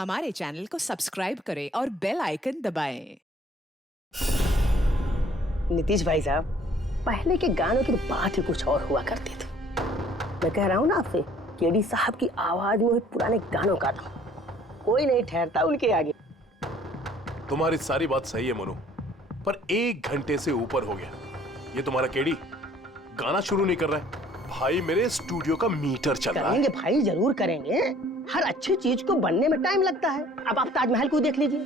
हमारे चैनल को सब्सक्राइब करें और बेल आइकन दबाएं। नीतीश भाई साहब, पहले के गानों की तो बात ही कुछ और हुआ करती थी। मैं कह रहा हूँ ना आपसे, केडी साहब की आवाज में पुराने गानों का था, कोई नहीं ठहरता उनके आगे। तुम्हारी सारी बात सही है मोनू, पर 1 घंटे से ऊपर हो गया, ये तुम्हारा केडी गाना शुरू नहीं कर रहा है। भाई मेरे स्टूडियो का मीटर चल रहा है। करेंगे भाई, जरूर करेंगे। हर अच्छी चीज को बनने में टाइम लगता है। अब आप ताजमहल को देख लीजिए,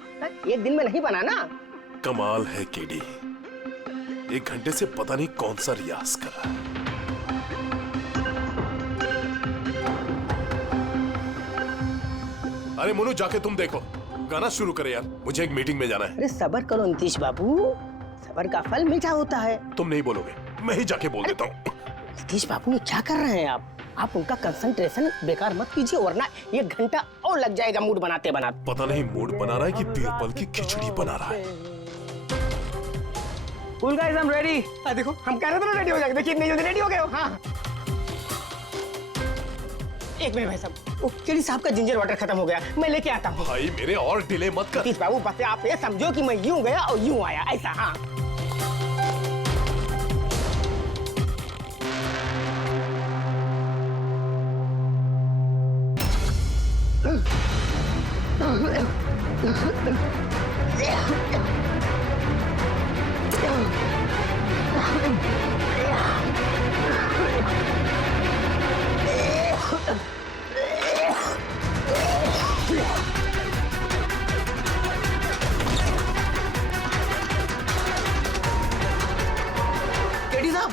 एक दिन में नहीं बना ना। कमाल है केडी, 1 घंटे से पता नहीं कौन सा रियाज कर रहा है। अरे मोनू, जाके तुम देखो, गाना शुरू करे यार, मुझे एक मीटिंग में जाना है। अरे सब्र करो नीतीश बाबू, सब्र का फल मीठा होता है। तुम नहीं बोलोगे, मैं ही जाके बोल देता हूँ। नीतीश बाबू ने क्या कर रहे हैं आप उनका कंसंट्रेशन बेकार मत कीजिए, वरना 1 घंटा और लग जाएगा मूड बनाते बनाते। पता नहीं मूड बना रहा है कि बीरबल की खिचड़ी बना रहा है। Cool guys, I'm ready। देखो, हम कह रहे थे ना रेडी हो जाएगा, देखिए इतनी जल्दी रेडी हो गए हो। हाँ, एक मिनट भाई साहब, वो केडी साहब का जिंजर वाटर खत्म हो गया, मैं लेके आता हूँ। भाई मेरे और डिले मत कर। नीतीश बाबू, बस आप ये समझो कि मैं यूं गया और यूं आया, ऐसा। हाँ, केडी साहब,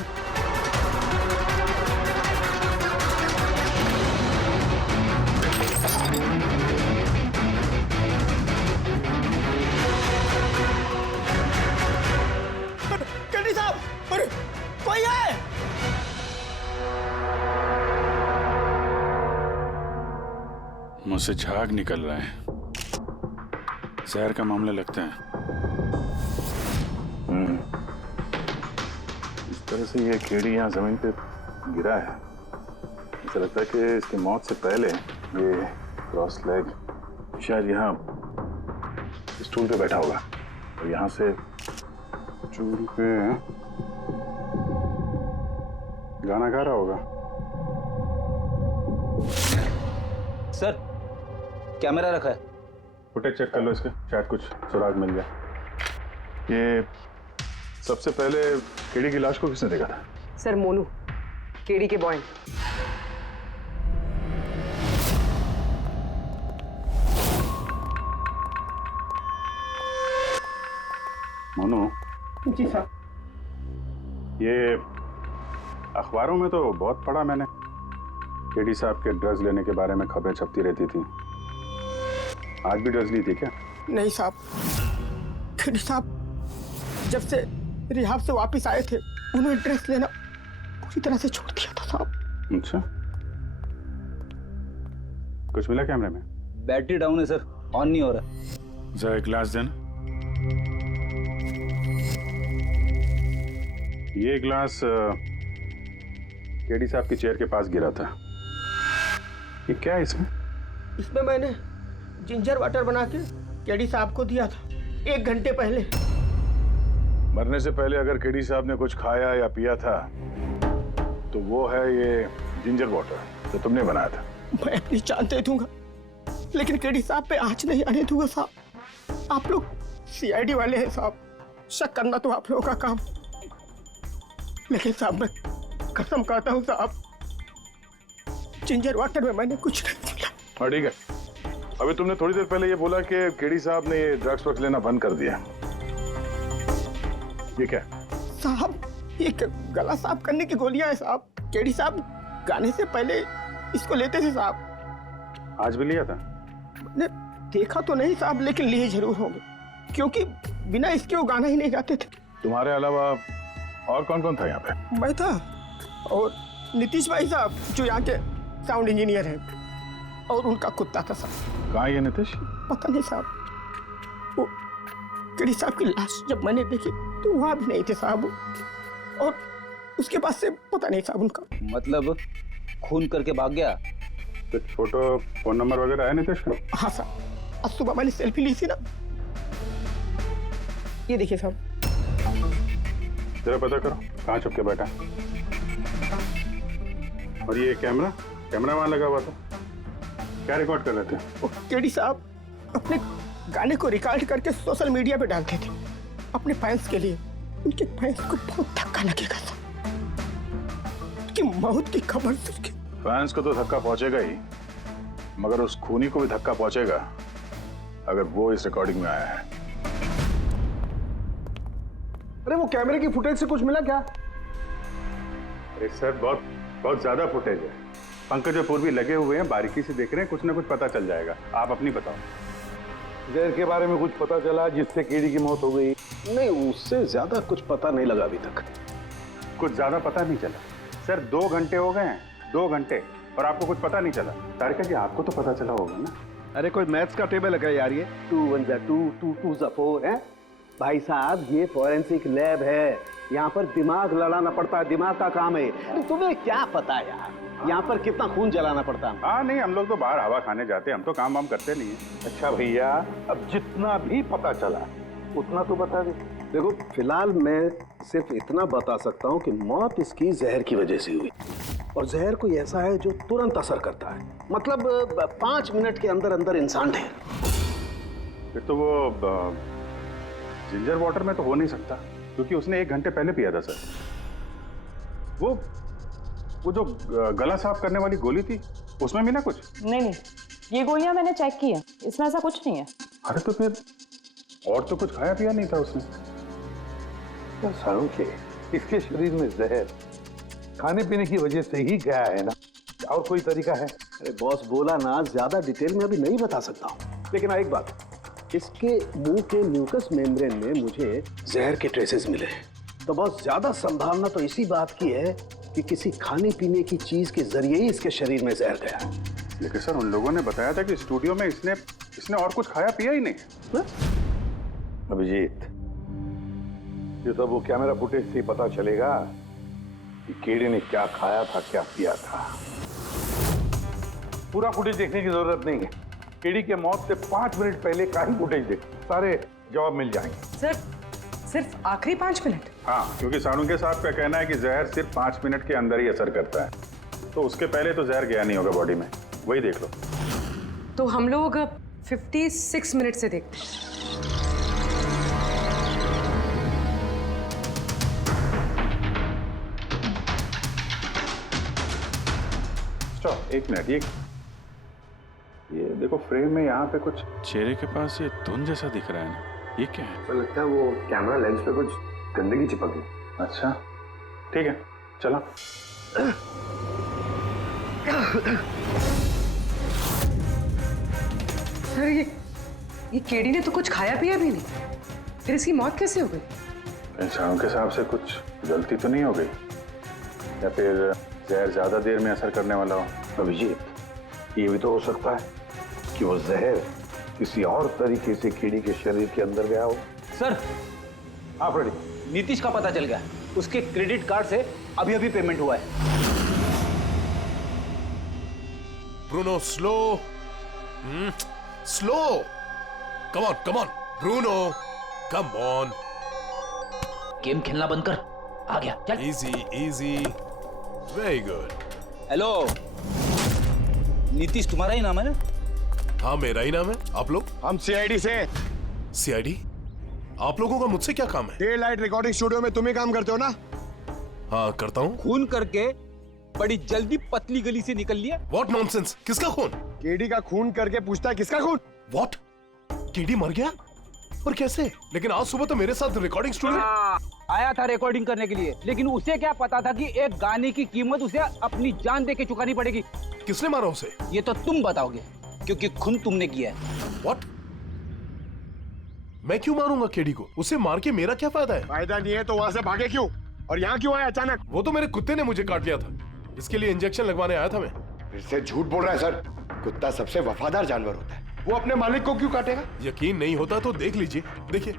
केडी साहब, अरे कोई है? मुझसे झाग निकल रहा है, जहर का मामला लगता है। इस तरह से ये केडी यहाँ जमीन पे गिरा है, ऐसा लगता है कि इसकी मौत से पहले ये क्रॉस लेग शायद यहाँ स्टूल पे बैठा होगा और यहाँ से स्टूल पे गाना गा रहा होगा। सर, कैमरा रखा है, फुटेज चेक कर लो इसके, शायद कुछ सुराग मिल जाए। ये सबसे पहले केडी की लाश को किसने देखा था? सर, मोनू, केडी के बॉय। मोनू, जी साहब। ये अखबारों में तो बहुत पढ़ा मैंने, केडी साहब के ड्रग्स लेने के बारे में खबरें छपती रहती थी। आज भी ड्रग्स ली थी क्या? नहीं साहब, केडी साहब जब से रिहाब से वापस आए थे, उन्होंने ड्रग्स लेना पूरी तरह से छोड़ दिया था साहब। अच्छा, कुछ मिला कैमरे में? बैटरी डाउन है सर, ऑन नहीं हो रहा। जरा एक ग्लास देना। ये ग्लास केडी साहब की चेयर के पास गिरा था। ये क्या है इसमें? इसमें मैंने जिंजर वाटर बना के केडी साहब को दिया था 1 घंटे पहले। मरने से पहले अगर केडी साहब ने कुछ खाया या पिया था तो वो है ये जिंजर वाटर, जो तुमने बनाया था। मैं अपनी जान दे दूंगा, लेकिन केडी साहब पे आँच नहीं आने दूंगा साहब। आप लोग सीआईडी वाले हैं साहब, शक करना तो आप लोगों का काम, लेकिन साहब मैं कसम खाता हूँ साहब, जिंजर वाटर में मैंने कुछ नहीं मिला। हाँ ठीक है, अभी तुमने थोड़ी देर पहले ये बोला कि केडी साहब ने ये ड्रग्स वग्स लेना बंद कर दिया। ये क्या? साहब, ये गला साफ करने की गोलियां हैं साहब। केडी साहब गाने से पहले इसको लेते थे साहब। आज भी लिया था? मैंने देखा तो नहीं साहब, लेकिन लिए जरूर होंगे, क्योंकि बिना इसके वो गाना ही नहीं गाते थे। तुम्हारे अलावा और कौन कौन था यहाँ पे? मैं था और नीतीश भाई साहब जो यहाँ के साउंड इंजीनियर हैं, और उनका कुत्ता था साहब। कहाँ है ये नीतीश? पता नहीं साहब, वो केडी साहब की लाश जब मैंने देखी तो वहाँ भी नहीं थे साहब, और उसके बाद से पता नहीं साहब उनका। मतलब खून करके भाग गया? कुछ फोटो फोन नंबर वगैरह है नीतीश का? हाँ साहब, आज सुबह वाली सेल्फी ली थी ना, ये देखिए साहब। जरा पता करो कहाँ छुप के बैठा है। और ये कैमरा वहां लगा हुआ था, क्या रिकॉर्ड कर रहे थे? वो केडी साहब अपने गाने को रिकॉर्ड करके सोशल मीडिया पे डालते थे अपने फैंस के लिए। उनके फैंस को बहुत धक्का लगेगा साहब, उनकी मौत की खबर सुन के। फैंस को तो धक्का पहुंचेगा ही, मगर उस खूनी को भी धक्का पहुंचेगा अगर वो इस रिकॉर्डिंग में आया है। अरे वो कैमरे की फुटेज से कुछ मिला क्या? अरे सर बहुत ज्यादा फुटेज है। पंकज और पूर्वी लगे हुए हैं, बारीकी से देख रहे हैं, कुछ ना कुछ पता चल जाएगा। आप अपनी बताओ। जहर के बारे में कुछ पता चला जिससे कीड़ी की मौत हो गई? नहीं, उससे ज्यादा कुछ पता नहीं लगा अभी तक। कुछ ज्यादा पता नहीं चला सर। 2 घंटे हो गए हैं, 2 घंटे, और आपको कुछ पता नहीं चला। तारिका जी आपको तो पता चला होगा ना? अरे कोई मैथ्स का टेबल है यार? ये 2 1 2 2 2 4 है भाई साहब। ये फॉरेंसिक लैब है, यहाँ पर दिमाग लड़ाना पड़ता है, दिमाग का काम है। अरे तुम्हें क्या पता यार यहाँ पर कितना खून जलाना पड़ता है? हाँ नहीं, हम लोग तो बाहर हवा खाने जाते हैं, हम तो काम वाम करते नहीं है। अच्छा भैया, अब जितना भी पता चला उतना तो बता दे। देखो फिलहाल मैं सिर्फ इतना बता सकता हूँ कि मौत इसकी जहर की वजह से हुई, और जहर कोई ऐसा है जो तुरंत असर करता है, मतलब 5 मिनट के अंदर अंदर इंसान ढेर। फिर तो वो जिंजर वाटर में तो हो नहीं सकता, क्योंकि उसने 1 घंटे पहले पिया था सर। वो जो गला साफ करने वाली गोली थी उसमें भी ना कुछ? नहीं, ये गोलियां मैंने चेक की है, इसमें ऐसा कुछ नहीं है। अरे तो फिर और तो कुछ खाया पिया नहीं था उसने? सारों के इसके शरीर में जहर खाने पीने की वजह से ही गया है ना, और कोई तरीका है? अरे बॉस बोला ना, ज्यादा डिटेल में अभी नहीं बता सकता हूँ, लेकिन एक बात, इसके मुंह के म्यूकस मेम्ब्रेन में मुझे जहर के ट्रेसेस मिले हैं। तो बहुत ज्यादा संभावना तो इसी बात की है कि किसी खाने पीने की चीज के जरिए ही इसके शरीर में जहर गया। लेकिन सर उन लोगों ने बताया था कि स्टूडियो में इसने और कुछ खाया पिया ही नहीं। अभिजीत, ये सब वो कैमरा फुटेज से ही पता चलेगा कि कीड़ी ने क्या खाया था, क्या पिया था। पूरा फुटेज देखने की जरूरत नहीं है, कीड़ी के मौत से 5 मिनट पहले का ही फुटेज देख, सारे जवाब मिल जाएंगे। सर सिर्फ आखिरी 5 मिनट? हाँ, क्योंकि साणुंके साहब का कहना है कि जहर सिर्फ 5 मिनट के अंदर ही असर करता है, तो उसके पहले तो जहर गया नहीं होगा बॉडी में। वही देख लो। तो हम लोग 56 मिनट से देखते हैं। Stop, 1 minute. ये देखो फ्रेम में यहाँ पे कुछ चेहरे के पास ये धुन जैसा दिख रहा है ना, ये क्या है? तो लगता है वो कैमरा लेंस पे कुछ गंदगी चिपक गई। अच्छा ठीक है, चलो। सर ये केडी ने तो कुछ खाया पिया भी नहीं, फिर इसकी मौत कैसे हो गई? इंसानों के हिसाब से कुछ गलती तो नहीं हो गई, या फिर जहर ज्यादा देर में असर करने वाला हो? अभिजीत, ये भी तो हो सकता है कि वो जहर किसी और तरीके से कीड़ी के शरीर के अंदर गया हो। सर, हाँ फ्रेडी, नीतीश का पता चल गया, उसके क्रेडिट कार्ड से अभी अभी पेमेंट हुआ है। Bruno slow, slow, come on Bruno, come on. Game खेलना बंद कर, आ गया, चल। Easy, very good. Hello, Nitish तुम्हारा ही नाम है ना? हाँ मेरा ही नाम है। आप लोग? हम सीआईडी से। सीआईडी? आप लोगों का मुझसे क्या काम है? डे लाइट रिकॉर्डिंग स्टूडियो में तुम ही काम करते हो ना? हाँ करता हूँ। खून करके बड़ी जल्दी पतली गली से निकल लिया। What nonsense? किसका खून? केडी का खून करके पूछता है किसका खून? What? केडी मर गया? और कैसे? लेकिन आज सुबह तो मेरे साथ रिकॉर्डिंग स्टूडियो आया था रिकॉर्डिंग करने के लिए, लेकिन उसे क्या पता था कि एक गाने की कीमत उसे अपनी जान दे के चुकानी पड़ेगी। किसने मारा उसे? ये तो तुम बताओगे, क्योंकि खून तुमने किया है। What? मैं क्यों मारूंगा केडी को? उसे मार के मेरा क्या फायदा है? फायदा नहीं है तो वहां से भागे क्यों? और यहाँ क्यों आया अचानक? वो तो मेरे कुत्ते ने मुझे काट लिया था, इसके लिए इंजेक्शन लगवाने आया था मैं। फिर से झूठ बोल रहा है सर। कुत्ता सबसे वफादार जानवर होता है, वो अपने मालिक को क्यों काटेगा? यकीन नहीं होता तो देख लीजिए, देखिए।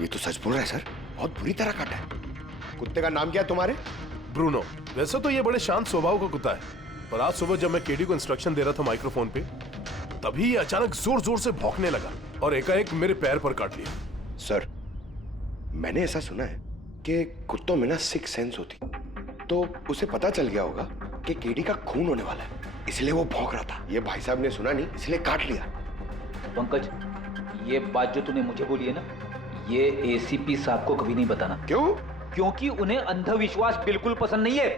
ये तो सच बोल रहा है सर, बहुत बुरी तरह काटा है। कुत्ते का नाम क्या है तुम्हारे? ब्रूनो। वैसे तो ये बड़े शांत स्वभाव का कुत्ता है, पर आज सुबह जब मैं केडी को इंस्ट्रक्शन दे रहा था माइक्रोफोन पे, तभी ये अचानक जोर जोर से भौंकने लगा और एकाएक मेरे पैर पर काट लिया। सर, मैंने ऐसा सुना है कि कुत्तों में ना सिक्स सेंस होती, तो उसे पता चल गया होगा कि केडी का खून होने वाला है, इसलिए वो भौंक रहा था। ये भाई साहब ने सुना नहीं, इसलिए काट लिया। पंकज, ये बात जो तूने मुझे बोली है ना, ये एसीपी साहब को कभी नहीं बताना। क्यों? क्योंकि उन्हें अंधविश्वास बिल्कुल पसंद नहीं है।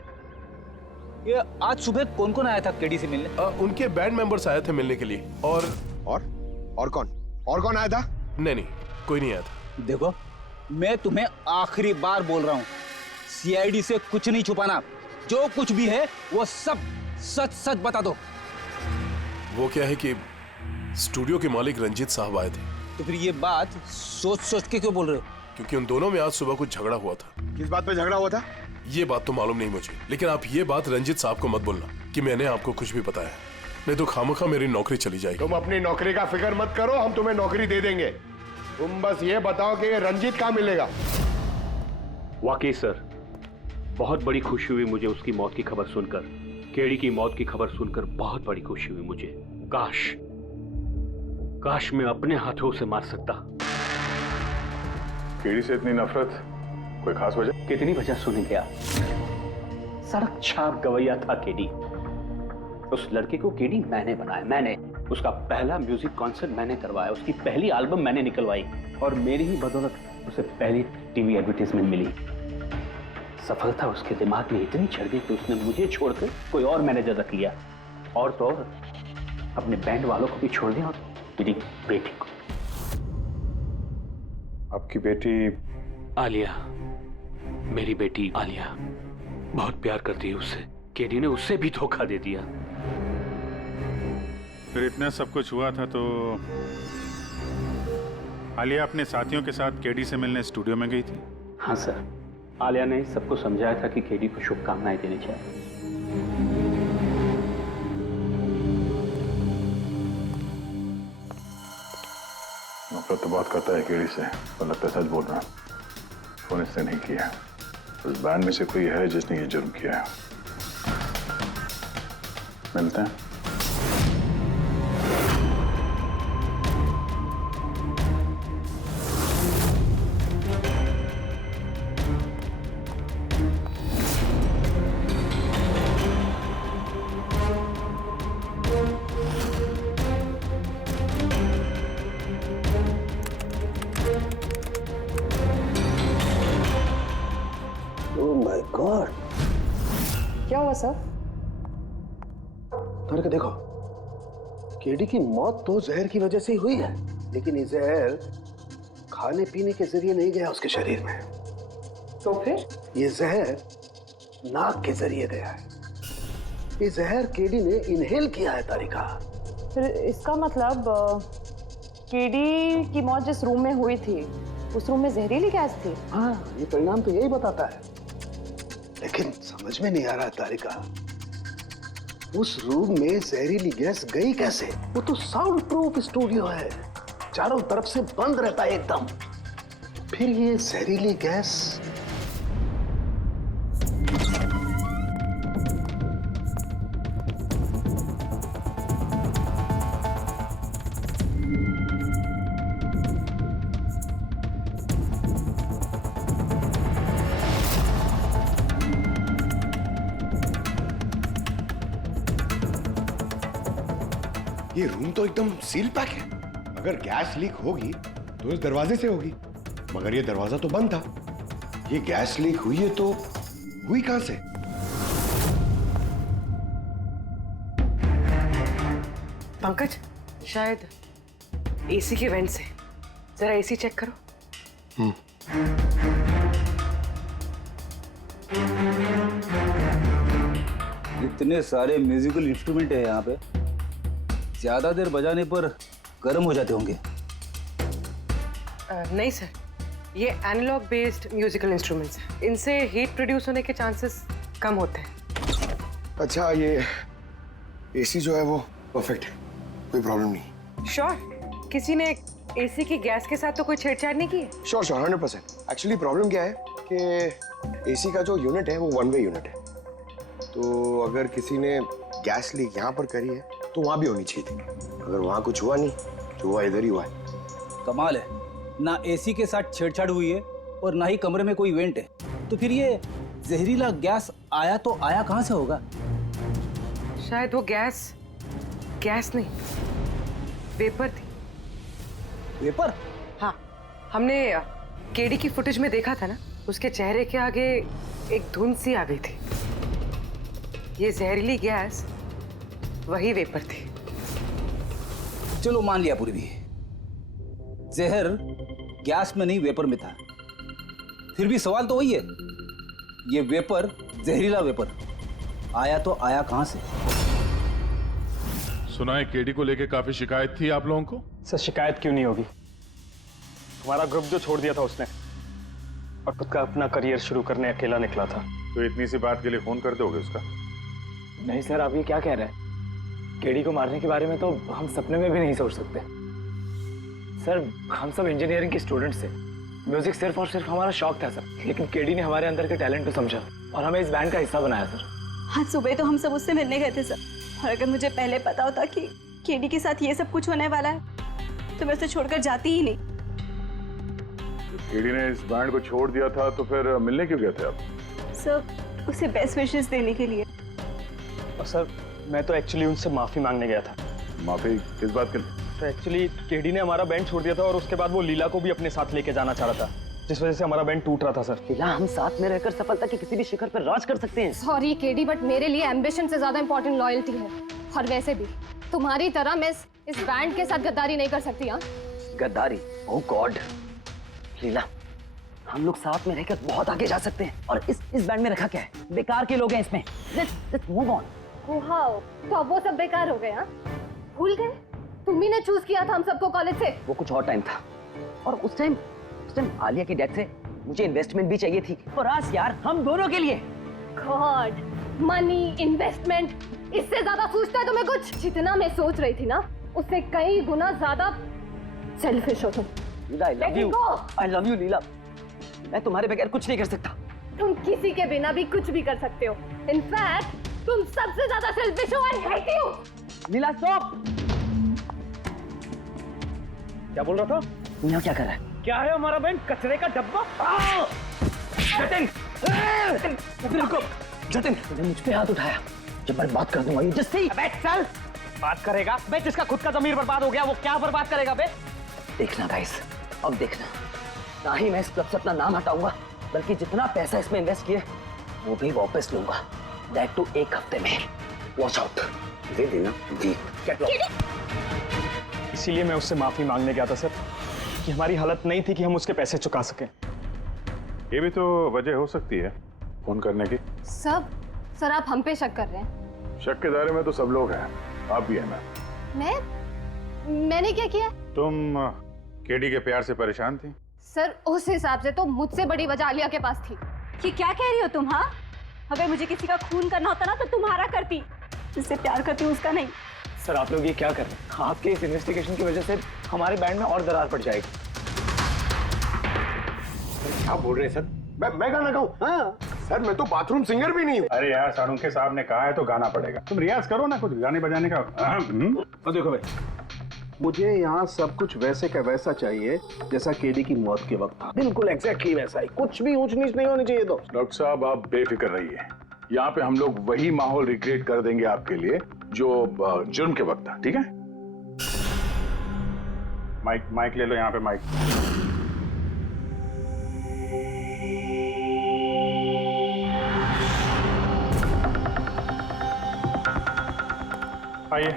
ये आज सुबह कौन कौन आया था केडी से मिलने? उनके बैंड मेंबर्स आए थे मिलने के लिए। और कौन आया था? नहीं, कोई नहीं आया था। देखो, मैं तुम्हें आखिरी बार बोल रहा हूँ, सीआईडी से कुछ नहीं छुपाना। जो कुछ भी है वो सब सच सच बता दो। वो क्या है कि स्टूडियो के मालिक रंजीत साहब आए थे। तो फिर ये बात सोच सोच के क्यों बोल रहे हो? क्योंकि उन दोनों में आज सुबह कुछ झगड़ा हुआ था। किस बात पे झगड़ा हुआ था? ये बात तो मालूम नहीं मुझे, लेकिन आप ये बात रंजीत साहब को मत बोलना कि मैंने आपको कुछ भी बताया, नहीं तो खामखा मेरी नौकरी चली जाएगी। तुम अपनी नौकरी का फिक्र मत करो, हम तुम्हें नौकरी दे देंगे। तुम बस ये बताओ कि रंजीत कहाँ मिलेगा। वाकई सर, बहुत बड़ी खुशी हुई मुझे उसकी मौत की खबर सुनकर। केडी की मौत की खबर सुनकर बहुत बड़ी खुशी हुई मुझे। काश मैं अपने हाथों उसे मार सकता। केडी से इतनी नफरत, कोई खास वजह? कितनी वजह सुनेंगे आप? सड़क छाप गवैया था केडी। उस लड़के को केडी मैंने बनाया, मैंने। उसका पहला म्यूजिक कॉन्सर्ट मैंने करवाया, उसकी पहली एल्बम मैंने निकलवाई और मेरी ही बदौलत उसे पहली टीवी एडवर्टाइजमेंट मिली। सफलता उसके दिमाग में इतनी चढ़ गई कि उसने मुझे छोड़कर कोई और मैनेजर रख लिया, और तो और अपने बैंड वालों को भी छोड़ दिया और मेरी बेटी को। आपकी बेटी आलिया, मेरी बेटी आलिया बहुत प्यार करती है उससे। केडी ने उससे भी धोखा दे दिया। फिर इतना सब कुछ हुआ था तो आलिया अपने साथियों के साथ केडी से मिलने स्टूडियो में गई थी? हाँ सर, आलिया ने सबको समझाया था कि केडी को शुभकामनाएं देनी चाहिए। नफरत तो बहुत करता है केडी से, पर लगता है सच बोल रहा। फोन इससे नहीं किया। उस बैंड में से कोई है जिसने ये जुर्म किया है। मिलते हैं। क्या हुआ सर? करके देखो, केडी की मौत तो जहर की वजह से ही हुई है, लेकिन ये जहर खाने पीने के जरिए नहीं गया उसके शरीर में। तो फिर? ये जहर नाक के जरिए गया है। ये जहर केडी ने इनहेल किया है तारिका। फिर इसका मतलब केडी की मौत जिस रूम में हुई थी उस रूम में जहरीली गैस थी? हाँ, ये परिणाम तो यही बताता है, लेकिन समझ में नहीं आ रहा तारिका, उस रूम में जहरीली गैस गई कैसे? वो तो साउंड प्रूफ स्टूडियो है, चारों तरफ से बंद रहता है एकदम। फिर ये जहरीली गैस ये रूम तो एकदम सील पैक है। अगर गैस लीक होगी तो इस दरवाजे से होगी, मगर ये दरवाजा तो बंद था। ये गैस लीक हुई है तो हुई कहां से? पंकज, शायद एसी के वेंट से। जरा एसी चेक करो। इतने सारे म्यूजिकल इंस्ट्रूमेंट है यहाँ पे, ज्यादा देर बजाने पर गर्म हो जाते होंगे। नहीं सर, ये एनालॉग बेस्ड म्यूजिकल इंस्ट्रूमेंट्स हैं। इनसे हीट प्रोड्यूस होने के चांसेस कम होते हैं। अच्छा, ये एसी जो है वो परफेक्ट है, कोई प्रॉब्लम नहीं। श्योर? किसी ने एसी की गैस के साथ तो कोई छेड़छाड़ नहीं की? श्योर 100%। एक्चुअली प्रॉब्लम क्या है कि एसी का जो यूनिट है वो वन वे यूनिट है, तो अगर किसी ने गैस लीक यहाँ पर करी है तो वहां भी होनी चाहिए थी। अगर वहां कुछ हुआ नहीं तो हुआ इधर ही हुआ है। कमाल है, ना एसी के साथ छेड़छाड़ हुई है और ना ही कमरे में कोई वेंट है, तो फिर ये जहरीला गैस आया तो आया कहां से होगा? शायद वो गैस नहीं, वेपर थी। वेपर? हाँ, हमने केडी की फुटेज में देखा था ना, उसके चेहरे के आगे एक धुंध सी आ गई थी। ये जहरीली गैस वही वेपर थी। चलो मान लिया पूर्वी, जहर गैस में नहीं वेपर में था। फिर भी सवाल तो वही है, ये वेपर, जहरीला वेपर आया तो आया कहां से? सुना है केडी को लेके काफी शिकायत थी आप लोगों को? सर शिकायत क्यों नहीं होगी? हमारा ग्रुप जो छोड़ दिया था उसने और खुद का अपना करियर शुरू करने अकेला निकला था। तो इतनी सी बात के लिए फोन कर दोगे उसका? नहीं सर, आप ये क्या कह रहे हैं? केडी को मारने के बारे में तो हम सपने में भी नहीं सोच सकते। सर हम सब इंजीनियरिंग के स्टूडेंट्स थे, म्यूजिक सिर्फ और सिर्फ हमारा शौक था सर, लेकिन केडी ने हमारे अंदर के टैलेंट को समझा और हमें इस बैंड का हिस्सा बनाया सर। आज सुबह तो हम सब उससे मिलने गए थे सर, और अगर मुझे पहले पता होता कि केडी के साथ ये सब कुछ होने वाला है तो मैं उसे छोड़कर जाती ही नहीं। केडी ने इस बैंड को छोड़ दिया था तो फिर मिलने क्यों गए थे आप? सर उसे बेस्ट विशेस देने के लिए। और सर मैं तो एक्चुअली उनसे माफी मांगने गया था। माफी किस बात के लिए? तो एक्चुअली केडी ने हमारा बैंड छोड़ दिया था और उसके बाद वो लीला को भी अपने साथ लेके जाना चाह रहा था, जिस वजह से हमारा बैंड टूट रहा था सर। लीला, हम साथ में रहकर सफलता के किसी भी शिखर पर राज कर सकते हैं। सॉरी केडी, बट मेरे लिए एम्बिशन से ज्यादा इंपॉर्टेंट लॉयल्टी है। और वैसे भी तुम्हारी तरह मैं इस बैंड के साथ गद्दारी नहीं कर सकती। हाँ, गद्दारी? ओह गॉड लीला, हम लोग साथ में रहकर बहुत आगे जा सकते हैं। और इस बैंड में रखा क्या है? बेकार के लोग हैं इसमें। Let's move on. वाओ, तो अब वो सब बेकार हो गए? हाँ, भूल गए? तुम ही ने चूज किया था हम सबको कॉलेज से। वो कुछ और टाइम था, और उस टाइम आलिया की डेथ से मुझे इन्वेस्टमेंट भी चाहिए थी, और आज यार हम दोनों के लिए। गॉड, मनी, इन्वेस्टमेंट, इससे ज्यादा सोचता है तुम्हें कुछ? जितना मैं सोच रही थी ना, उससे कई गुना ज्यादा सेल्फिश हो तुम। लीला, I love you लीला। मैं तुम्हारे बगैर कुछ नहीं कर सकता। तुम किसी के बिना भी कुछ भी कर सकते हो। इनफैक्ट तुम सबसे ज्यादा सेल्फिश हो। I hate you. Leela stop. क्या बोल रहा था? यहाँ क्या कर रहा है? क्या है हमारा बैंड? कचरे का डब्बा? जतिन, रुको। जतिन, तूने मुझ पे हाथ उठाया, जब मैं बात कर दूंगा। जस्सी, अबे चल। बात करेगा बे? जिसका खुद का ज़मीर बर्बाद हो गया वो क्या बर्बाद करेगा बे? देखना गाइस, अब देखना, ना ही मैं इस क्लब से अपना नाम हटाऊंगा, बल्कि जितना पैसा इसमें इन्वेस्ट किए वो भी वापस लूंगा। दैट टू 1 हफ्ते में। Watch out. दे देना जी। इसीलिए मैं उससे माफी मांगने गया था सर, कि हमारी हालत नहीं थी कि हम उसके पैसे चुका सकें। ये भी तो वजह हो सकती है फोन करने की। सर आप हम पे शक कर रहे हैं? शक के दायरे में तो सब लोग हैं, आप भी है ना। मैंने क्या किया? तुम केडी के प्यार से परेशान थी? सर उस हिसाब से तो मुझसे बड़ी वजह आलिया के पास थी। कि क्या कह रही हो तुम? हाँ, अगर मुझे किसी का खून करना होता ना तो तुम्हारा करती, जिससे प्यार करती हूँ उसका नहीं। सर आप लोग ये क्या कर रहे हैं? आपके इस इन्वेस्टिगेशन की वजह से हमारे बैंड में और दरार पड़ जाएगी। क्या बोल रहे हैं सर? मैं गाना गाऊं? हाँ सर, मैं तो बाथरूम सिंगर भी नहीं हूँ। अरे यार, सारुंखे साहब ने कहा है तो गाना पड़ेगा। तुम रियाज करो ना कुछ गाने बजाने का। और देखो भाई, मुझे यहाँ सब कुछ वैसे का वैसा चाहिए जैसा केडी की मौत के वक्त था। बिल्कुल एग्जैक्टली वैसा ही, कुछ भी ऊंच नीच नहीं होनी चाहिए। तो डॉक्टर साहब आप बेफिक्र रहिए, यहाँ पे हम लोग वही माहौल रिक्रिएट कर देंगे आपके लिए जो जुर्म के वक्त था। ठीक है? माइक ले लो, यहाँ पे माइक। आइए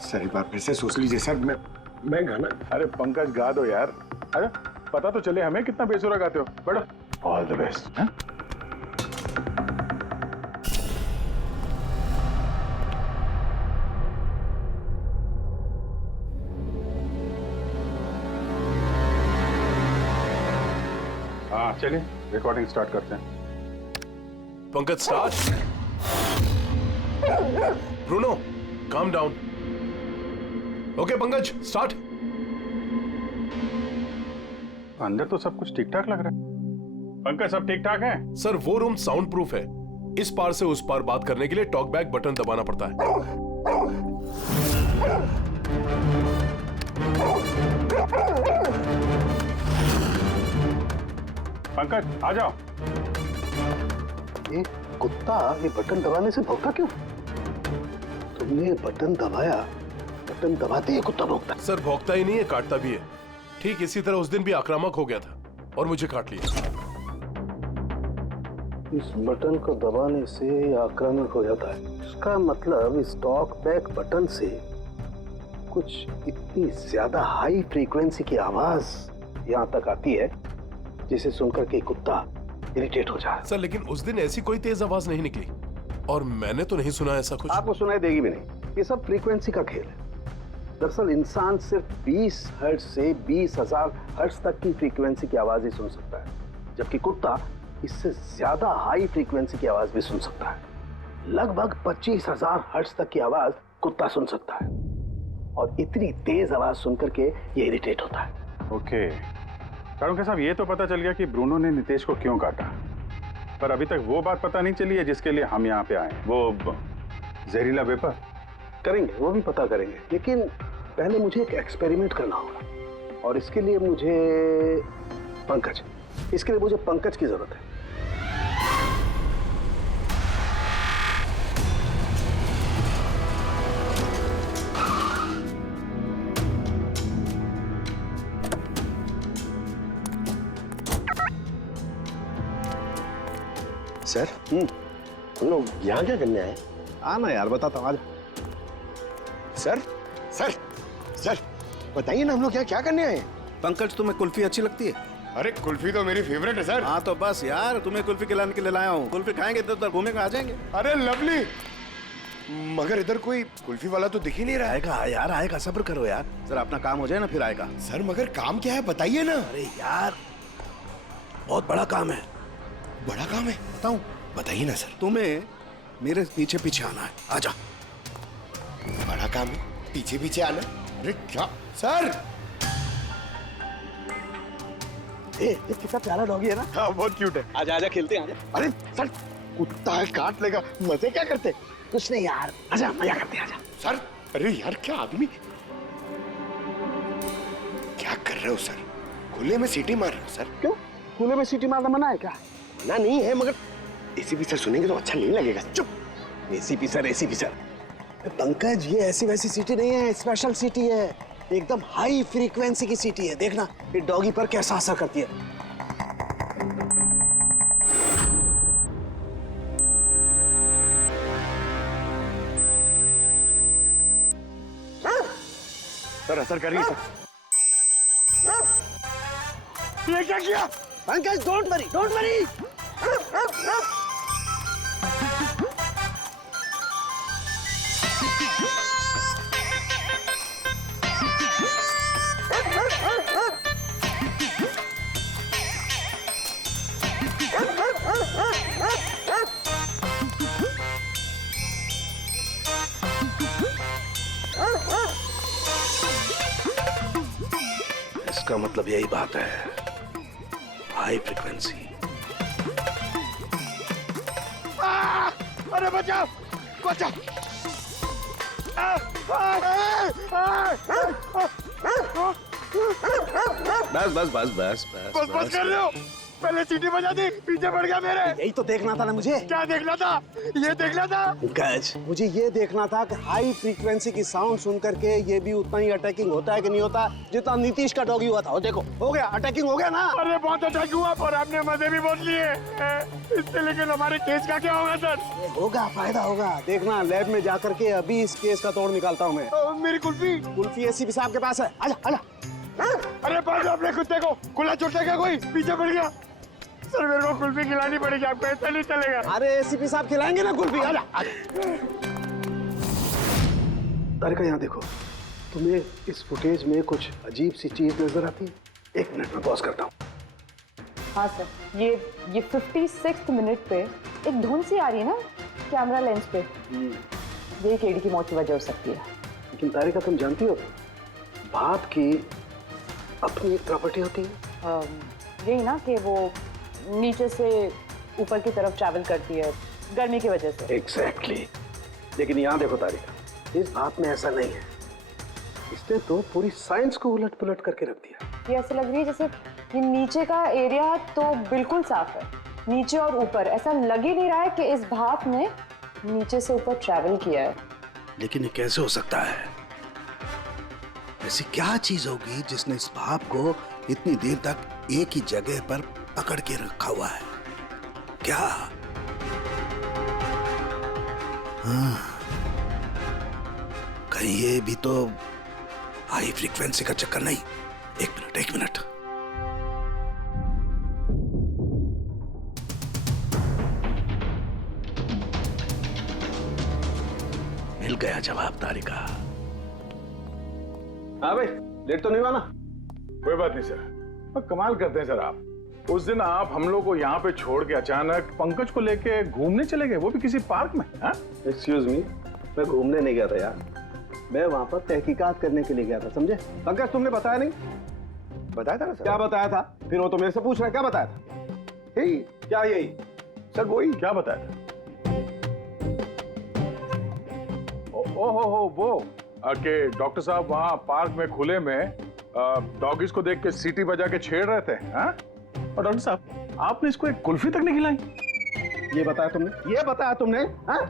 सर, एक बार फिर से सोच लीजिए सर। मैं गाना। अरे पंकज गा दो यार। अरे पता तो चले हमें कितना बेसुरा गाते हो। बैठो। All the best. हाँ चलिए रिकॉर्डिंग स्टार्ट करते हैं। Pankaj start. Bruno calm down. Okay Pankaj start. अंदर तो सब कुछ ठीक ठाक लग रहा है। पंकज सब ठीक ठाक है? सर वो रूम साउंड प्रूफ है, इस पार से उस पार बात करने के लिए टॉक बैक बटन दबाना पड़ता है। पंकज आ जाओ। ये कुत्ता ये बटन दबाने से भौंकता क्यों? तुमने ये बटन दबाया, बटन दबाते ही कुत्ता भौंकता। सर भौंकता ही नहीं है, काटता भी है। ठीक इसी तरह उस दिन भी आक्रामक हो गया था और मुझे काट लिया। इस बटन को दबाने से ये आक्रामक हो जाता है। इसका मतलब इस टॉक बैक बटन से कुछ इतनी ज्यादा हाई फ्रीक्वेंसी की आवाज यहाँ तक आती है जिसे सुनकर के कुत्ता इरिटेट हो जाए। सर लेकिन उस दिन ऐसी कोई तेज आवाज नहीं निकली और मैंने तो नहीं सुना ऐसा कुछ। आपको सुनाई देगी भी नहीं, ये सब फ्रीक्वेंसी का खेल है। दरअसल इंसान सिर्फ 20 हर्ट्ज से 20,000 हर्ट्ज तक की फ्रीक्वेंसी की आवाज ही सुन सकता है, जबकि कुत्ता इससे ज्यादा हाई फ्रीक्वेंसी की आवाज भी सुन सकता है। लगभग 25,000 हर्ट्ज तक की आवाज कुत्ता सुन सकता है और इतनी तेज आवाज सुनकर के ये इरिटेट होता है। ओके कारुंके साहब, ये तो पता चल गया कि ब्रूनो ने नितेश को क्यों काटा, पर अभी तक वो बात पता नहीं चली है जिसके लिए हम यहाँ पे आए। वो जहरीला वेपर करेंगे, वो भी पता करेंगे, लेकिन पहले मुझे एक एक्सपेरिमेंट करना होगा और इसके लिए मुझे पंकज की जरूरत है। सर हम लोग यहाँ क्या करने आए? आना यार, बताता हूँ। सर सर सर बताइए ना, हम लोग यहाँ क्या करने आए? पंकज तुम्हें कुल्फी अच्छी लगती है? अरे कुल्फी तो मेरी फेवरेट है सर। हाँ तो बस यार, तुम्हें कुल्फी खिलाने के लिए लाया हूँ। कुल्फी खाएंगे तो उधर घूमेंगे, आ जाएंगे। अरे लवली, मगर इधर कोई कुल्फी वाला तो दिख ही नहीं रहा है। आएगा यार, आएगा, सब्र करो यार, जरा अपना काम हो जाए ना फिर आएगा। सर मगर काम क्या है बताइए ना। अरे यार बहुत बड़ा काम है। बड़ा काम है? बताऊं? बताइए ना सर। तुम्हें मेरे पीछे पीछे आना है, आजा। बड़ा काम है, पीछे पीछे आना? अरे क्या सर? ये कितना प्यारा डॉगी है ना। हाँ बहुत क्यूट है। आजा आजा, खेलते हैं। अरे सर कुत्ता है, काट लेगा। मजे क्या करते? कुछ नहीं यार, आजा मजा करते हैं, आजा। सर अरे यार क्या आदमी, क्या कर रहे हो सर? खुले में सीटी मार रहे हो सर? क्यों? खुले में सीटी मारना मना है क्या? मना नहीं है, मगर एसीपी सर सुनेंगे तो अच्छा नहीं लगेगा। चुप। ACP sir. पंकज ये ऐसी वैसी सीटी नहीं है, स्पेशल सीटी है, एकदम हाई फ्रीक्वेंसी की सीटी है। देखना ये डॉगी पर कैसा असर करती है। सर असर कर रही है सर। ये क्या किया? Pankaj don't worry. इसका मतलब यही बात है, हाई फ्रीक्वेंसी। अरे बचाओ बचाओ। बस कर रहे हो? पहले सीटी बजा दी, पीछे पड़ गया मेरे। यही तो देखना था ना मुझे। क्या देखना था? ये देखना था पंकज, मुझे ये देखना था कि हाई फ्रीक्वेंसी की साउंड सुन करके ये भी उतना ही अटैकिंग होता है कि नहीं होता जितना नीतीश का डॉगी हुआ था। देखो हो गया, अटैकिंग हो गया ना। अरे बहुत अटैक हुआ और आपने मजे भी बहुत लिए इससे, लेकिन हमारे केस का क्या होगा सर? होगा, फायदा होगा। देखना लैब में जाकर के अभी इस केस का तोड़ निकालता हूँ मैं। मेरी कुल्फी एसीपी साहब के पास है, आजा आजा। अरे बाजू अपने कुत्ते को, खुला छोड़ता क्या कोई? पीछे पड़ गया सर, मेरे को कुल्फी खिलानी पड़ेगी, आपको ऐसा नहीं चलेगा। अरे एसीपी साहब खिलाएंगे ना कुल्फी, आजा आजा। तारिका यहाँ देखो, तुम्हें इस फुटेज में कुछ अजीब सी चीज नजर आती है? 1 मिनट में पॉज करता हूँ। हाँ सर, ये 56th मिनट पे एक धुन सी आ रही है ना कैमरा लेंस पे, ये केडी की मौत की वजह हो सकती है। लेकिन तारिका तुम जानती हो, भाप की अपनी एक प्रॉपर्टी होती है। यही ना कि वो नीचे से ऊपर की तरफ ट्रैवल करती है, गर्मी की वजह से। एग्जैक्टली। लेकिन यहाँ देखो तारिका, इस भाप में ऐसा नहीं है। इसने तो पूरी साइंस को उलट पुलट करके रख दिया। ये ऐसा लग रही है जैसे ये नीचे का एरिया तो बिल्कुल साफ है, नीचे और ऊपर ऐसा लग ही नहीं रहा है कि इस भाप ने नीचे से ऊपर ट्रैवल किया है। लेकिन ये कैसे हो सकता है? ऐसी क्या चीज होगी जिसने इस भाप को इतनी देर तक एक ही जगह पर पकड़ के रखा हुआ है? क्या? हाँ, कहीं ये भी तो हाई फ्रीक्वेंसी का चक्कर नहीं? एक मिनट। मिल गया जवाब तारिका। हाँ भाई, लेट तो नहीं हुआ ना? कोई बात नहीं सर। कमाल करते हैं सर आप। उस दिन आप हम लोग को यहाँ पे छोड़ के अचानक पंकज को लेके घूमने चले गए, वो भी किसी पार्क में। एक्सक्यूज मी, मैं घूमने नहीं गया था यार, मैं वहां पर तहकीकात करने के लिए गया था, समझे? पंकज तुमने बताया नहीं? बताया था ना सर। क्या बताया था? फिर वो तो मेरे से पूछ रहा है, क्या बताया था? यही। क्या यही? सर वही। क्या बताया था? वो कि डॉक्टर साहब वहाँ पार्क में खुले में डॉगीज को देख के सीटी बजा के छेड़ रहे थे। हाँ? और डॉक्टर साहब आपने इसको एक कुल्फी तक नहीं खिलाई। ये बताया तुमने? हाँ?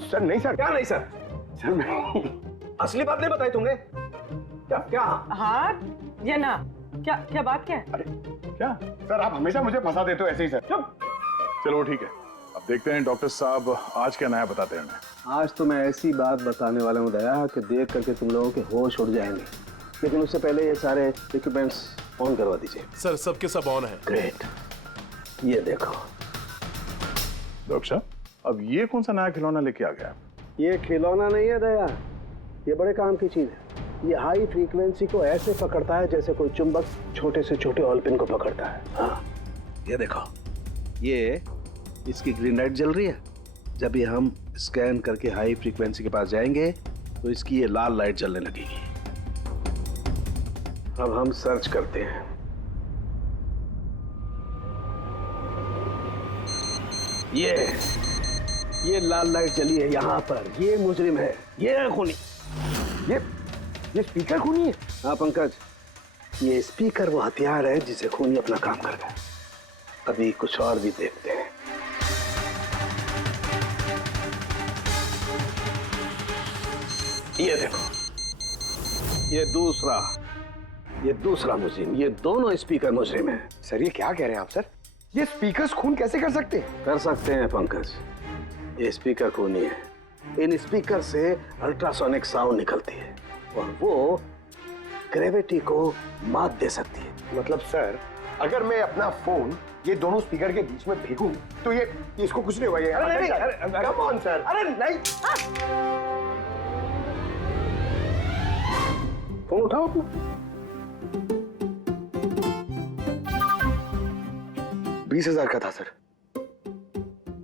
सर नहीं सर। क्या नहीं सर? सर नहीं, असली बात नहीं बताई तुमने। क्या? हाँ या ना? क्या बात क्या है? अरे क्या सर, आप हमेशा मुझे फंसा देते हो ऐसे ही सर। चुप। चलो ठीक है, अब देखते हैं डॉक्टर साहब आज क्या नया बताते हैं। आज तो मैं ऐसी बात बताने वाला हूँ दया कि देख करके तुम लोगों के होश उड़ जाएंगे, लेकिन उससे पहले ये सारे इक्विपमेंट्स ऑन करवा दीजिए। सर सबके सब ऑन है। ग्रेट। ये देखो डॉक्टर साहब, अब ये कौन सा नया खिलौना लेके आ गया? ये खिलौना नहीं है दया, ये बड़े काम की चीज है। ये हाई फ्रीक्वेंसी को ऐसे पकड़ता है जैसे कोई चुंबक छोटे से छोटे ऑलपिन को पकड़ता है। हाँ, ये देखो, ये इसकी ग्रीन लाइट जल रही है। जब ये हम स्कैन करके हाई फ्रीक्वेंसी के पास जाएंगे तो इसकी ये लाल लाइट जलने लगेगी। अब हम सर्च करते हैं। ये लाल लाइट जली है यहाँ पर, ये मुजरिम है, ये है खूनी। ये स्पीकर खूनी है? हाँ पंकज, ये स्पीकर वो हथियार है जिसे खूनी अपना काम कर गया। अभी कुछ और भी देखते हैं। ये देखो, ये दूसरा मुजरिम, ये दोनों स्पीकर मुजरिम है। सर ये क्या कह रहे हैं आप सर? ये स्पीकर्स खून कैसे कर सकते हैं? कर सकते हैं पंकज, ये स्पीकर खूनी है। इन स्पीकर से अल्ट्रासोनिक साउंड निकलती है और वो ग्रेविटी को मात दे सकती है। मतलब सर, अगर मैं अपना फोन ये दोनों स्पीकर के बीच में फेंकूं तो ये इसको कुछ नहीं होगा। अरे नहीं, कम ऑन सर। अरे नहीं, फोन उठाओ अपना। 20,000 का था सर।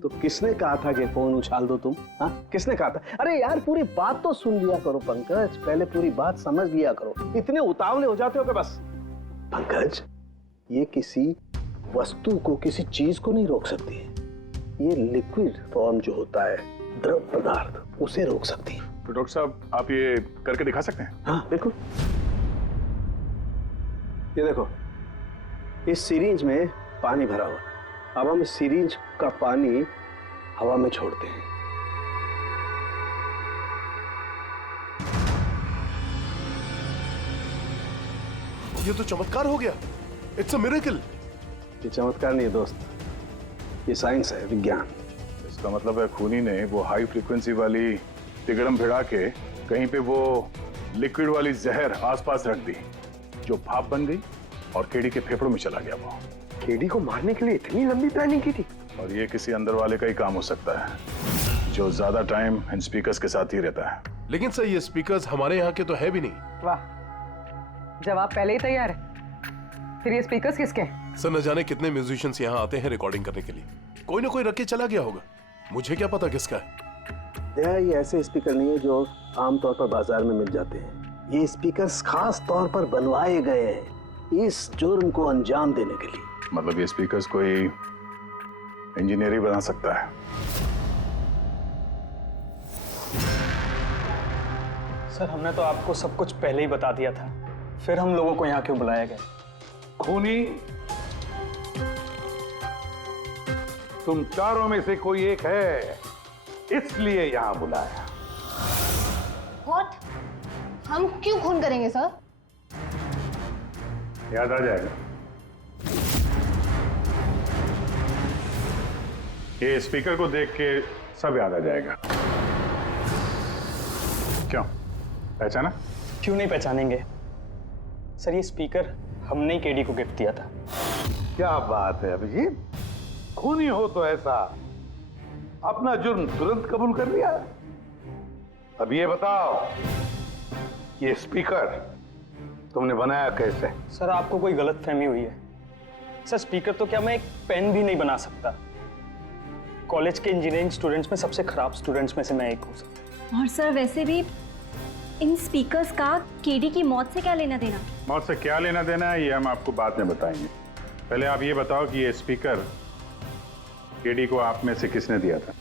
तो किसने कहा था कि फोन उछाल दो तुम? हाँ, किसने कहा था? अरे यार पूरी बात तो सुन लिया करो पंकज, पहले पूरी बात समझ लिया करो। इतने उतावले हो जाते हो कि बस। पंकज, ये किसी वस्तु को, किसी चीज को नहीं रोक सकती है। ये लिक्विड फॉर्म जो होता है, द्रव पदार्थ, उसे रोक सकती है। तो डॉक्टर साहब आप ये करके दिखा सकते हैं? हाँ बिल्कुल। ये देखो, इस सिरिंज में पानी भरा हुआ। अब हम इस सिरिंज का पानी हवा में छोड़ते हैं। ये तो चमत्कार हो गया। It's a miracle. ये चमत्कार नहीं है दोस्त, ये साइंस है, विज्ञान। इसका मतलब है खूनी ने वो हाई फ्रीक्वेंसी वाली तिगड़म भिड़ा के कहीं पे वो लिक्विड वाली जहर आसपास रख दी, जो भाप बन गई और केडी के फेफड़ों में चला गया। वो केडी को मारने के लिए इतनी लंबी प्लानिंग की थी? और ये किसी अंदर वाले का ही काम हो सकता है, जो ज्यादा टाइम इन स्पीकर्स के साथ ही रहता है। लेकिन सर ये स्पीकर्स हमारे यहाँ के तो है भी नहीं। वाह, जवाब पहले ही तैयार है। फिर ये स्पीकर्स किसके? सर न जाने कितने म्यूजिशियंस यहाँ आते हैं रिकॉर्डिंग करने के लिए, कोई ना कोई रख के चला गया होगा। मुझे क्या पता किसका है। ये ऐसे स्पीकर नहीं है जो आमतौर पर बाजार में मिल जाते हैं। ये स्पीकर्स खास तौर पर बनवाए गए हैं इस जुर्म को अंजाम देने के लिए। मतलब ये स्पीकर्स कोई इंजीनियर ही बना सकता है? सर हमने तो आपको सब कुछ पहले ही बता दिया था, फिर हम लोगों को यहाँ क्यों बुलाया गया? खूनी, तुम चारों में से कोई एक है, इसलिए यहां बुलाया। व्हाट? हम क्यों खून करेंगे सर? याद आ जाएगा। ये स्पीकर को देख के सब याद आ जाएगा। क्यों, पहचाना? क्यों नहीं पहचानेंगे सर, ये स्पीकर हमने ही केडी को गिफ्ट दिया था। क्या बात है अभिजीत, खूनी हो तो ऐसा अपना जुर्म तुरंत कबूल कर लिया। अब ये बताओ, ये स्पीकर तुमने बनाया कैसे? सर आपको कोई गलतफहमी हुई है। सर स्पीकर तो क्या मैं एक पेन भी नहीं बना सकता। कॉलेज के इंजीनियरिंग स्टूडेंट्स में सबसे खराब स्टूडेंट्स में से मैं एक हूँ सर। और सर वैसे भी इन स्पीकर्स का केडी की मौत से क्या लेना देना? मौत से क्या लेना देना है ये हम आपको बाद में बताएंगे। पहले आप ये बताओ कि ये स्पीकर केडी को आप में से किसने दिया था?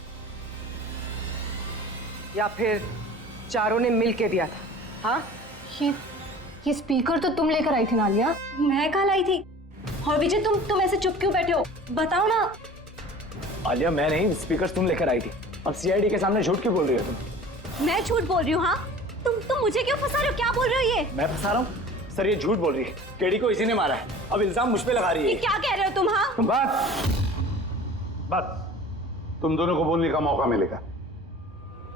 या फिर चारों ने मिल के दिया था? हाँ, ये स्पीकर तो तुम लेकर आई थी नालिया। मैं कहाँ लाई थी? और विजय तुम ऐसे चुप क्यों बैठे हो? बताओ ना। आलिया मैं नहीं, स्पीकर तुम लेकर आई थी। अब सीआईडी के सामने झूठ क्यों बोल रही हो तुम? मैं झूठ बोल रही हूँ? हाँ, तुम मुझे क्यों फंसा रहे हो? क्या बोल रहे हो ये? मैं फंसा रहा हूँ? सर ये झूठ बोल रही है, केडी को इसी ने मारा है। अब इल्जाम मुझ पे लगा रही है। ये क्या कह रहे हो तुम? हाँ बस तुम दोनों को बोलने का मौका मिलेगा,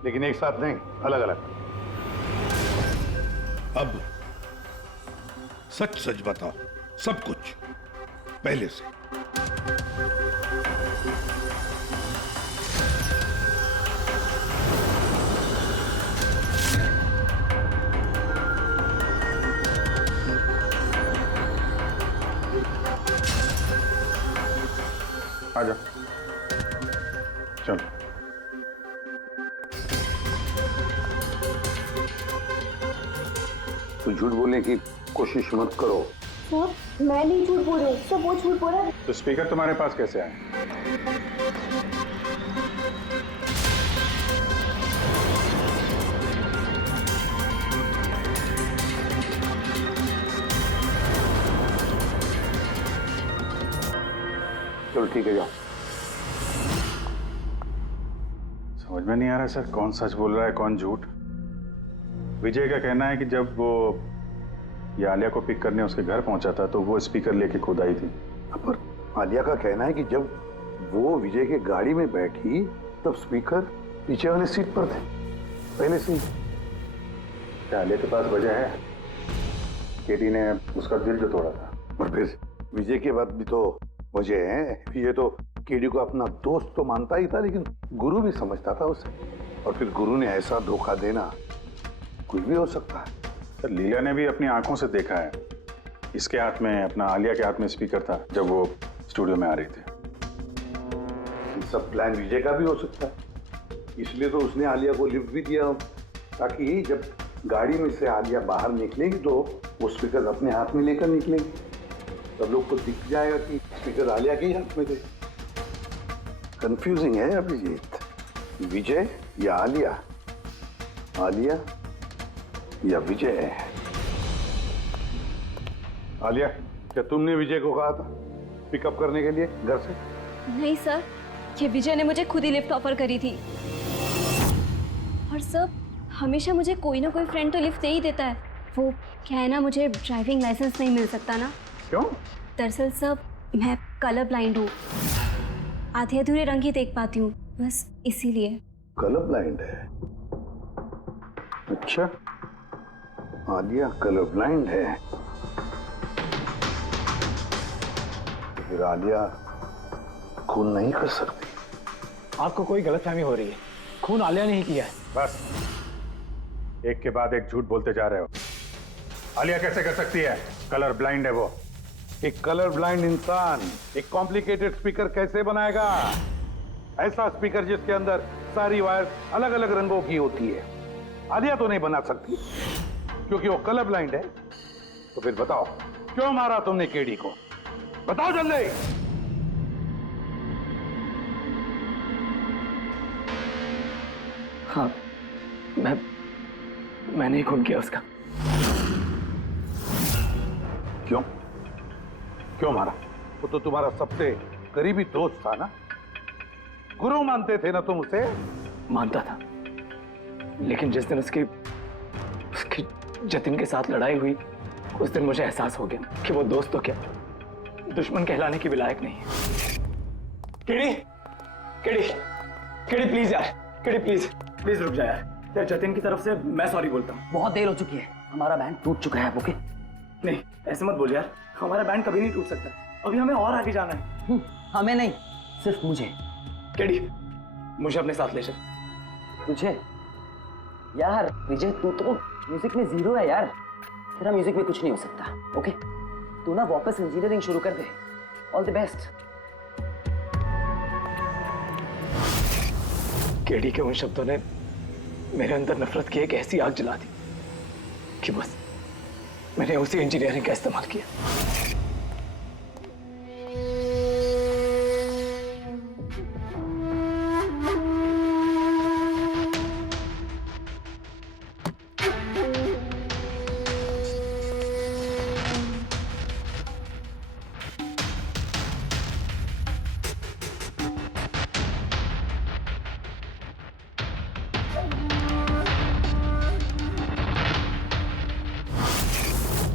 लेकिन एक साथ नहीं, अलग अलग। अब सच सच बताओ, सब कुछ पहले से। आजा, चलो। तो झूठ बोलने की कोशिश मत करो। सर मैं नहीं झूठ बोल रही हूँ, सब वो झूठ बोल रहा है। तो स्पीकर तुम्हारे पास कैसे आया? चलो ठीक है, जाओ। समझ में नहीं आ रहा सर, कौन सच बोल रहा है कौन झूठ। विजय का कहना है कि जब वो ये आलिया को पिक करने उसके घर पहुंचा था तो वो स्पीकर लेके खुद आई थी। पर आलिया का कहना है कि जब वो विजय के गाड़ी में बैठी तब स्पीकर पीछे वाली सीट पर थे पहले से। क्या आलिया के पास वजह है? केडी ने उसका दिल जो तोड़ा था। और फिर विजय के बाद भी तो वजह है। ये तो केडी को अपना दोस्त तो मानता ही था, लेकिन गुरु भी समझता था उसे। और फिर गुरु ने ऐसा धोखा देना, कुछ भी हो सकता है। सर लीला ने भी अपनी आंखों से देखा है, इसके हाथ में, अपना आलिया के हाथ में स्पीकर था जब वो स्टूडियो में आ रही थी। ये सब प्लान विजय का भी हो सकता है, इसलिए तो उसने आलिया को लिफ्ट भी दिया, ताकि जब गाड़ी में से आलिया बाहर निकलेगी तो वो स्पीकर अपने हाथ में लेकर निकलेगी, सब लोग को दिख जाएगा कि स्पीकर आलिया के ही हाथ में थे। कंफ्यूजिंग है अभिजीत, विजय या आलिया, आलिया या विजय है। आलिया, क्या तुमने विजय को कहा था पिकअप करने के लिए घर से? नहीं सर, ये विजय ने मुझे खुद ही लिफ्ट ऑफर करी थी। और सर हमेशा मुझे कोई ना कोई फ्रेंड तो लिफ्ट दे ही देता है। वो क्या है ना, मुझे ड्राइविंग लाइसेंस नहीं मिल सकता ना। क्यों? दरअसल सर मैं कलर ब्लाइंड हूँ, आधे अधूरे रंग ही देख पाती हूँ, बस इसीलिए। कलर ब्लाइंड है? अच्छा, आलिया कलर ब्लाइंड है, तो फिर आलिया खून नहीं कर सकती। आपको कोई गलतफहमी हो रही है, खून आलिया ने ही किया है। बस एक के बाद एक झूठ बोलते जा रहे हो। आलिया कैसे कर सकती है? कलर ब्लाइंड है वो। एक कलर ब्लाइंड इंसान एक कॉम्प्लिकेटेड स्पीकर कैसे बनाएगा? ऐसा स्पीकर जिसके अंदर सारी वायर अलग अलग रंगों की होती है, आलिया तो नहीं बना सकती क्योंकि वो कलर ब्लाइंड है। तो फिर बताओ, क्यों मारा तुमने केडी को? बताओ जल्दी। हाँ, मैंने ही खून किया उसका। क्यों क्यों मारा? वो तो तुम्हारा सबसे करीबी दोस्त था ना, गुरु मानते थे ना तुम उसे? मानता था, लेकिन जिस दिन उसकी जतिन के साथ लड़ाई हुई, उस दिन मुझे एहसास हो गया कि वो दोस्त तो क्या, दुश्मन कहलाने की भी लायक नहीं है। केडी, केडी, केडी प्लीज यार, केडी प्लीज रुक जा यार। तेरे जतिन की तरफ से मैं सॉरी बोलता हूँ। बहुत देर हो चुकी है, हमारा बैंड टूट चुका है। ओके नहीं, ऐसे मत बोल यार, हमारा बैंड कभी नहीं टूट सकता। अभी हमें और आगे जाना है। हमें नहीं, सिर्फ मुझे। केडी, मुझे अपने साथ ले चल। तुझे? यार विजय, तू तो म्यूजिक में जीरो है यार, तेरा म्यूजिक में कुछ नहीं हो सकता। ओके, तू ना वापस इंजीनियरिंग शुरू कर दे। All the best. केडी के उन शब्दों ने मेरे अंदर नफरत की एक ऐसी आग जला दी कि बस मैंने उसी इंजीनियरिंग का इस्तेमाल किया।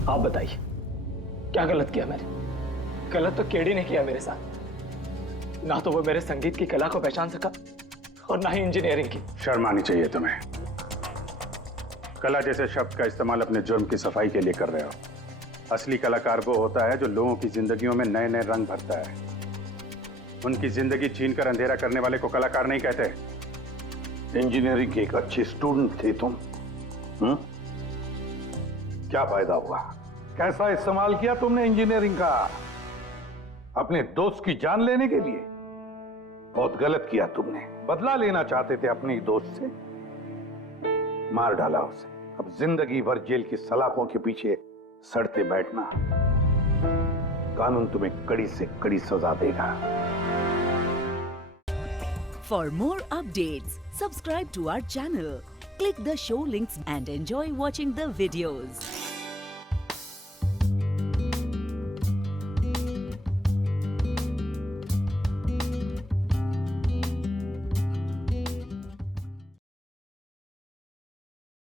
आप बताइए, क्या गलत किया मैंने? गलत तो केडी ने किया मेरे साथ। ना तो वो मेरे संगीत की कला को पहचान सका और ना ही इंजीनियरिंग की। शर्म आनी चाहिए तुम्हें। कला जैसे शब्द का इस्तेमाल अपने जुर्म की सफाई के लिए कर रहे हो। असली कलाकार वो होता है जो लोगों की जिंदगियों में नए नए रंग भरता है। उनकी जिंदगी छीनकर अंधेरा करने वाले को कलाकार नहीं कहते। इंजीनियरिंग की एक अच्छी स्टूडेंट थी तुम। क्या फायदा हुआ? कैसा इस्तेमाल किया तुमने इंजीनियरिंग का? अपने दोस्त की जान लेने के लिए? बहुत गलत किया तुमने। बदला लेना चाहते थे अपने दोस्त से, मार डाला उसे। अब जिंदगी भर जेल की सलाखों के पीछे सड़ते बैठना। कानून तुम्हें कड़ी से कड़ी सजा देगा। For more updates, subscribe to our channel, click the show links and enjoy watching the videos.